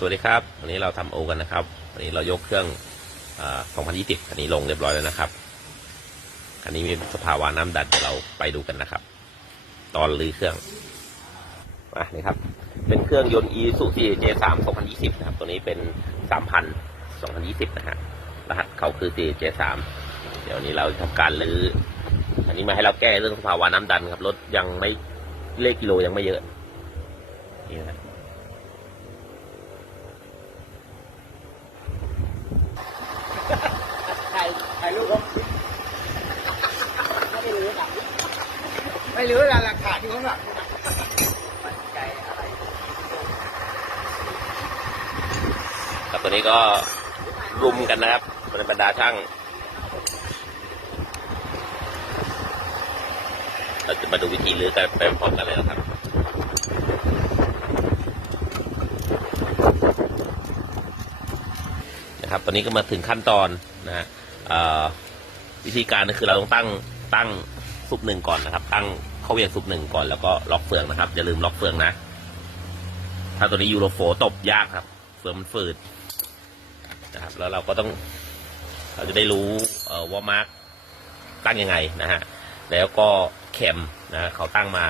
สวัสดีครับ วันนี้เราทำโอกันนะครับ วันนี้เรายกเครื่องอ2020คันนี้ลงเรียบร้อยแล้วนะครับ คันนี้มีสภาวะน้ำดันเดี๋ยวเราไปดูกันนะครับ ตอนลือเครื่องมานี่ครับ เป็นเครื่องยนต์ Isuzu CJ3 2020 นะครับ ตัวนี้เป็น 3,000 2020 นะฮะ รหัสเขาคือ CJ3 เดี๋ยวนี้เราทำการลืออันนี้มาให้เราแก้เรื่องสภาวะน้ำดันครับ รถยังไม่เลขกิโลยังไม่เยอะ นี่นะ ถ่ายถ่ายรูปผมไม่ได้รู้หลัก ไม่รู้หลักฐานที่เขาหลักปัจจัยอะไรครับตัวนี้ก็รุมกันนะครับเป็นบรรดาช่างเราจะมาดูวิธีรื้อกันไปพร้อมกันเลยนะครับนะครับ ตอนนี้ก็มาถึงขั้นตอนนะฮะวิธีการก็คือเราต้องตั้งตั้ง ซุปหนึ่งก่อนนะครับ ตั้งเข้าเวียงซุปหนึ่งก่อนแล้วก็ล็อกเฟืองนะครับ อย่าลืมล็อกเฟืองนะ ถ้าตัวนี้ยูโรโฟตบยากครับ เฟืองมันฝืดนะครับ แล้วเราก็ต้อง เราจะได้รู้เอ่อว่ามาร์กตั้งยังไงนะฮะ แล้วก็เข็มนะฮะเขาตั้งมา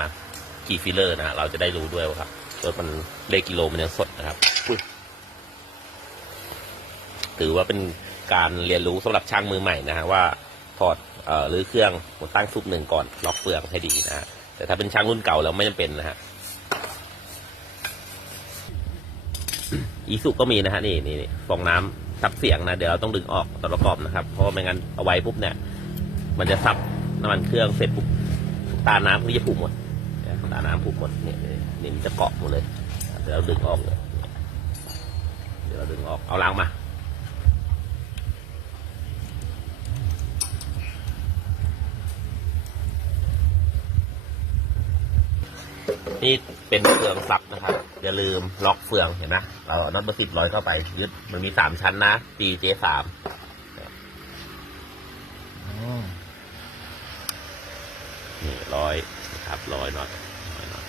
กี่ฟิลเลอร์นะฮะเราจะได้รู้ด้วยว่าครับรถมันเลขกิโลมันยังสดนะครับอุ๊ยถือว่าเป็นการเรียนรู้สำหรับช่างมือใหม่นะฮะว่า ถอดเอ่อหรือเครื่องหมดตั้งซุปหนึ่งก่อนล็อกเฟืองให้ดีนะฮะแต่ถ้าเป็นช่างรุ่นเก่าแล้วไม่จำเป็นนะฮะอีสุก็มีนะฮะนี่นี่นี่ฟองน้ำซับเสียงนะเดี๋ยวเราต้องดึงออกตอนประกอบนะครับ เพราะว่าไม่งั้นเอาไว้ปุ๊บเนี่ย มันจะซับน้ำมันเครื่องเสร็จปุ๊บตาน้ำก็จะผุหมดเนี่ยตาน้ำผุหมดเนี่ยเนี่ยนี่มันจะเกาะหมดเลย เดี๋ยวเราดึงออกเลยเดี๋ยวเราดึงออกเอาล้างมา นี่เป็นเฟืองซับนะครับ อย่าลืมล็อกเฟืองเห็นไหมเราเอาน็อตเบอร์สิบร้อยเข้าไป ยึดมันมีสามชั้นนะตีเจสามนี่ร้อยนะครับร้อยน็อตร้อยน็อต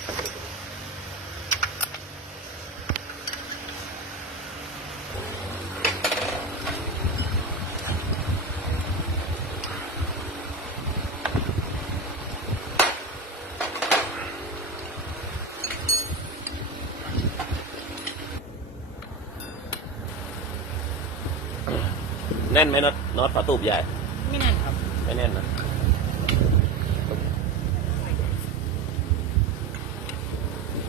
แน่นไหมน็อตน็อตฝาตูบใหญ่ ไม่แน่นครับ ไม่แน่นนะ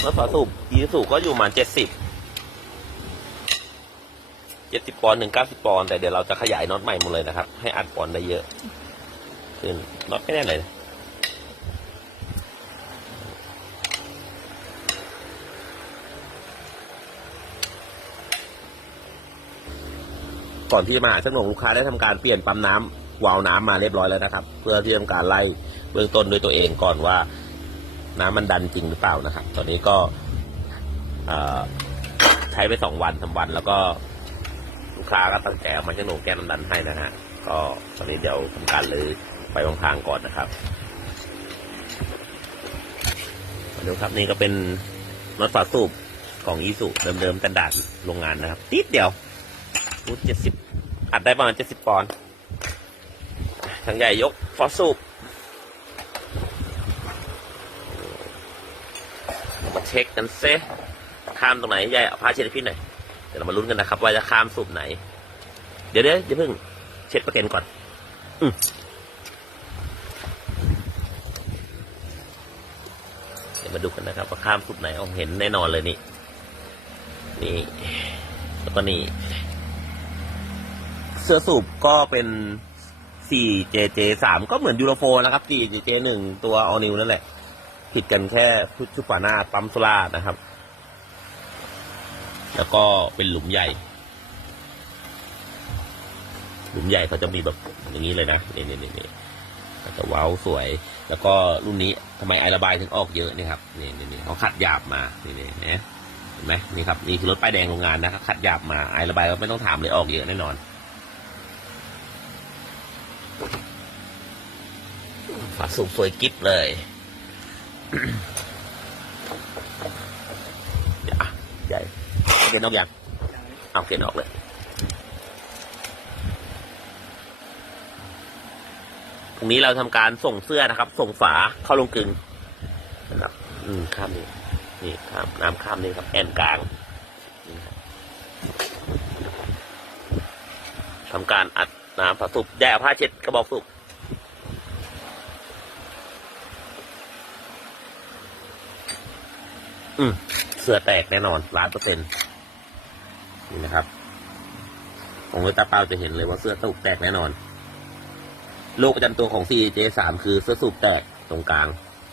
น็อตฝาตูบยีสูก็อยู่ประมาณเจ็ดสิบเจ็ดสิบปอนด์หนึ่งเก้าสิบปอนด์แต่เดี๋ยวเราจะขยายน็อตใหม่หมดเลยนะครับ ให้อัดปอนด์ได้เยอะขึ้นน็อตไม่แน่นเลย ก่อนที่จะมาหาช่างหนงลูกค้าได้ทำการเปลี่ยนปั๊มน้ำวาล์วน้ำมาเรียบร้อยแล้วนะครับ เพื่อที่จะทำการไล่เบื้องต้นด้วยตัวเองก่อนว่า น้ำมันดันจริงหรือเปล่านะครับ ตอนนี้ก็ใช้ไปสองวันสามวัน แล้วก็ลูกค้าก็ตั้งใจเอามาช่างหนงแก้น้ำดันให้นะฮะก็ตอนนี้เดี๋ยวทำการเลยไปบางทางก่อนนะครับมาดูครับนี่ก็เป็นรถฝาสูบของอีสุเดิมๆกันดาดโรงงานนะครับติดเดียวรูทเจ็ดสิบ อัดได้ประมาณเจ็ดสิบปอนด์ทางใหญ่ยกฟอสสูบมาเช็คกันเซข้ามตรงไหนใหญ่เอาผ้าเช็ดให้พี่หน่อย เดี๋ยวเรามาลุ้นกันนะครับ ว่าจะข้ามสูบไหน เดี๋ยวเดี๋ยวอย่าเพิ่งเช็ดประเก็นก่อน อืเดี๋ยวมาดูกันนะครับ ว่าข้ามสูบไหนเอาเห็นแน่นอนเลยนี่ นี่ แล้วก็นี่ สื้อสูบก็เป็น 4JJ3 ก็เหมือนยูโรโฟนะครับ 4JJ1 ตัวออนิวนั่นแหละ ผิดกันแค่ชุดฝาหน้าปั๊มโซล่านะครับ แล้วก็เป็นหลุมใหญ่ หลุมใหญ่เขาจะมีแบบอย่างนี้เลยนะนี่นี่นี่นี่เขาจะว้าวสวย แล้วก็รุ่นนี้ทำไมไอระบายถึงออกเยอะนี่ครับนี่นี่นี่เขาขัดหยาบมานี่นี่นะเห็นไหมนี่ครับนี่คือรถป้ายแดงโรงงานนะครับขัดหยาบมาไอระบายก็ไม่ต้องถามเลยออกเยอะแน่นอน ฝาสูบสวยกิ๊บเลย เดี๋ยวอะใหญ่เป็นนอกอย่างเอาเกล็ดออกเลยตรงนี้เราทำการส่งเสื้อนะครับ ส่งฝาเข้าลงกึงนะครับ อืมข้ามนี่นี่ข้ามน้ำข้ามนี่ครับแอนกลางทำการอัดน้ำผาสุบแย่ผ้าเช็ดกระบอกสุบ อืมเสื้อแตกแน่นอนล้านเปอร์เซ็นต์นี่นะครับผมด้วยตาเปล่าจะเห็นเลยว่าเสื้อตุกแตกแน่นอนโรคประจำตัวของ CJ3 คือเสื้อสูบแตกตรงกลาง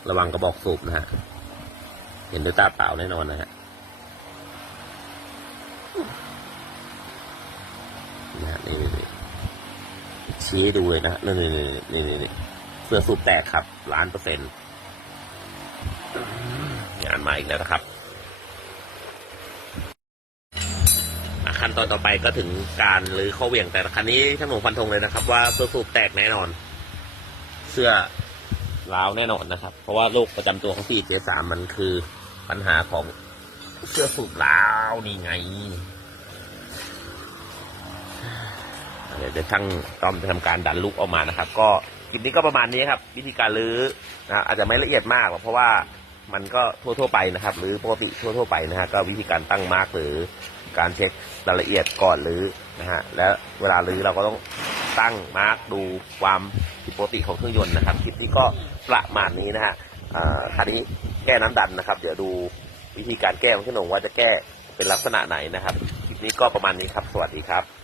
ระวังกระบอกสูบนะฮะ เห็นด้วยตาเปล่าแน่นอนนะฮะนะนี่นี่นี่ชี้ให้ดูเลยนะนี่นี่นี่นี่นี่เสื้อสูบแตกครับล้านเปอร์เซ็นต์ งานมาอีกแล้วนะครับขั้นตอนต่อไปก็ถึงการรื้อข้อเวียงแต่คันนี้ช่างหนุ่มฟันธงเลยนะครับ ว่าเสื้อสูบแตกแน่นอน เสื้อร้าวแน่นอนนะครับ เพราะว่าโรคประจำตัวของ 4J3 มันคือปัญหาของเสื้อสูบร้าวนี่ไงเดี๋ยวจะช่างต้อมจะทำการดันลูกออกมานะครับ ก็คลิปนี้ก็ประมาณนี้ครับ วิธีการรื้อนะอาจจะไม่ละเอียดมากหรอกเพราะว่า มันก็ทั่วๆไปนะครับ หรือปกติทั่วๆไปนะฮะก็วิธีการตั้งมาร์กหรือการเช็ครายละเอียดก่อนหรือนะฮะและเวลารื้อเราก็ต้องตั้งมาร์กดูความผิดปกติของเครื่องยนต์นะครับคลิปนี้ก็ประมาณนี้นะฮะอ่าคันนี้แก้น้ำดันนะครับ เดี๋ยวดูวิธีการแก้ของพี่หนงว่าจะแก้เป็นลักษณะไหนนะครับคลิปนี้ก็ประมาณนี้ครับ สวัสดีครับ